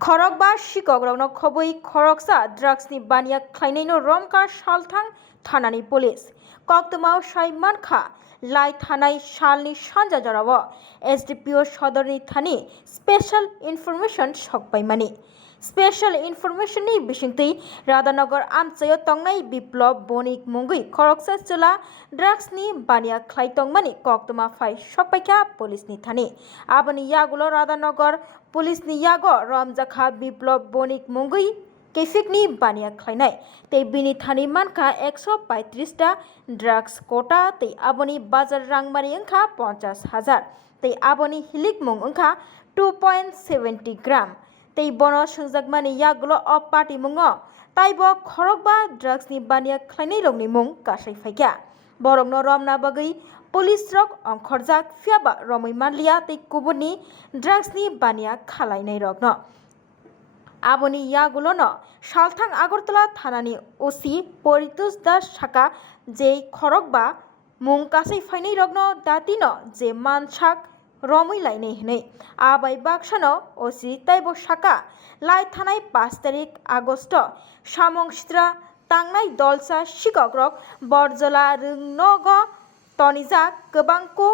खरक बा शिकग्रावनो खबै खरकसा ड्राग्सनि बानिया खायनायनो रमका सालथां थानानि पुलिस कक्तमाव साइमानखा लाई थानाय सालनि सानजा जराव एसडीपीओ सदरनि थानि स्पेशल इनफरमेशन सकबायमानि स्पेशल इनफरमेशननि बिसिंतै राधानगर आमचायाव तंनाय बिप्लब बनिक मुंगै खरकसा चला ड्राग्सनि बानिया खाय तंमानि कक्तमा फाय सकबायखा पुलिसनि थानि आबनि यागुलो राधानगर पुलिसनि यागो रमजाखा बिप्लब बनिक मुंगै केफिकनि बानिया खायनाय तै बिनि थानि मानखा 135टा ड्राग्स कोटा तै आबनि बाजार रांमारि अंखा 50,000 तै आबनि हिलिक मुं अंखा 2.70 ग्राम तै बनो संजाकमानि यागुलो अ पार्टी मुंगो ताइबो खरकबा ड्राग्सनि बानिया खायनाय रंनि मुं गासै फायखा बरंनो रमना बगै पुलिस रक अंखरजाक फियाबा रमै मानलिया तै कुबुनि ड्राग्सनि बानिया खालायनाय रगनो आबनि यागुलोनो सालथां आगरतला थानानि ओसि परितोष दास साका जे खरकबा मुं गासै फायनाय रगनो दातिनो जे मानसाक रमै लायनाय हनै आबाय बाक्सानो ओसि ताइबो साका लाई थानाय 5 तारिख आगस्ट सामं सित्रा तांनाय दलसा शिकग्रक बरजला रोंनग तनिजा गोबांको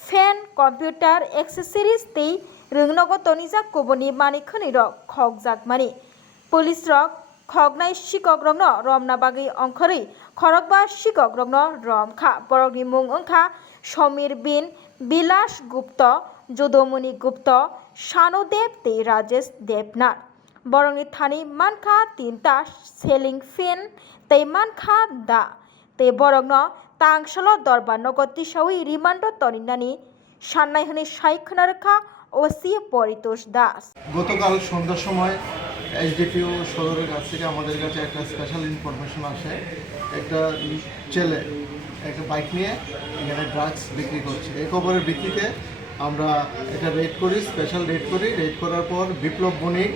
फेन कम्पिउटार एक्सेसरिज तै रोंनग तनिजा कुबुनि मानि खनै रक खगजाकमानि पुलिस रक खगनाय शिकग्रकनो रमना बागै अंखरै खरकबा शिकग्रकनो रमखा बरगनि मुं अंखा समीर बिन बिलास गुप्त जोदोमुनि गुप्त शानुदेव तै राजेश देवनाथ बरंनि थानि मानखा 3टा सेलिं फेन तै मानखा दा तै बरंनो तांसलो दरबार नगति सावै रिमांड तनिनानि सान्नाय हनै साइखनारखा ओसि परितोष दास গতকাল সন্ধ্যার সময় এসডিপিও সদরের কাছ থেকে আমাদের কাছে একটা স্পেশাল ইনফরমেশন আসে একটা ছেলে একটা বাইক নিয়ে এখানে ড্রাগস বিক্রি করছে এই খবরের ভিত্তিতে আমরা এটা রেড করি স্পেশাল রেড করার পর বিপ্লব বণিক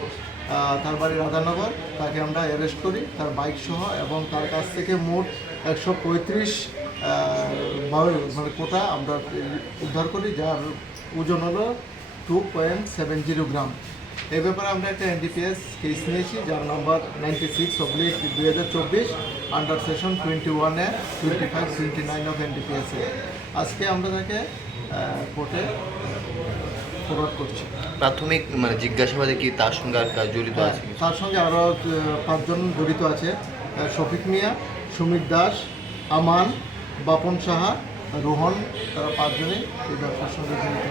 তার বাড়ি রাধানগর তাকে আমরা অ্যারেস্ট করি তার বাইক সহ এবং তার কাছ থেকে মোট 135 মানে কোটা আমরা উদ্ধার করি যার ওজন হলো 2.70 গ্রাম এই ব্যাপারে আমরা একটা এনডিপিএস কেস নিয়েছি যার number 96/2024 under section 21 A 25-29 of NDPS এ আজকে আমরা তাকে কোর্টে ফরওয়ার্ড করছি। প্রাথমিক মানে জিজ্ঞাসাবাদে কি তার সঙ্গে আর কাজ জড়িত আছে? তার সঙ্গে আরও 5 জন জড়িত আছে শফিক মিয়া, সুমিত দাস, আমান, বাপন সাহা, রোহন, তারা 5 জনই এই ব্যবসার সঙ্গে জড়িত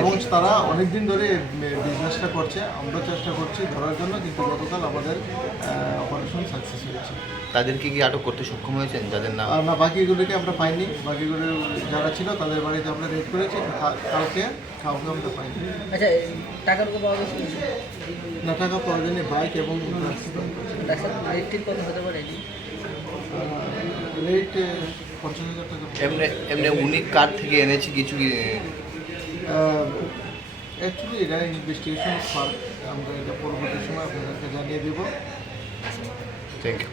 এবং তারা অনেকদিন ধরে বিজনেসটা করছে। আমরা চেষ্টা করছি ধরার জন্য কিন্তু গতকাল আমাদের অপারেশন সাকসেস হয়েছে। তাদেরকে কি আটক করতে সক্ষম হয়েছেন যাদের নাম? না, বাকিগুলোকে আমরা পাইনি। বাকিগুলো যারা ছিল তাদের বাড়িতে আমরা রেড করেছি, কাউকে আমরা পাইনি। আচ্ছা, টাকার কত পাওয়া গেছে? না, টাকা পাওয়া যায়নি, বাইক এবং রেট ঠিক কত হতে পারে? রেট 50,000 টাকা। এমনি উনি কার থেকে এনেছে কিছু কি? অ্যাকচুয়ালি এটা ইনভেস্টিগেশন পার্ট, আমরা এটা পরবর্তী সময় আপনাদেরকে জানিয়ে দেবো। Thank you.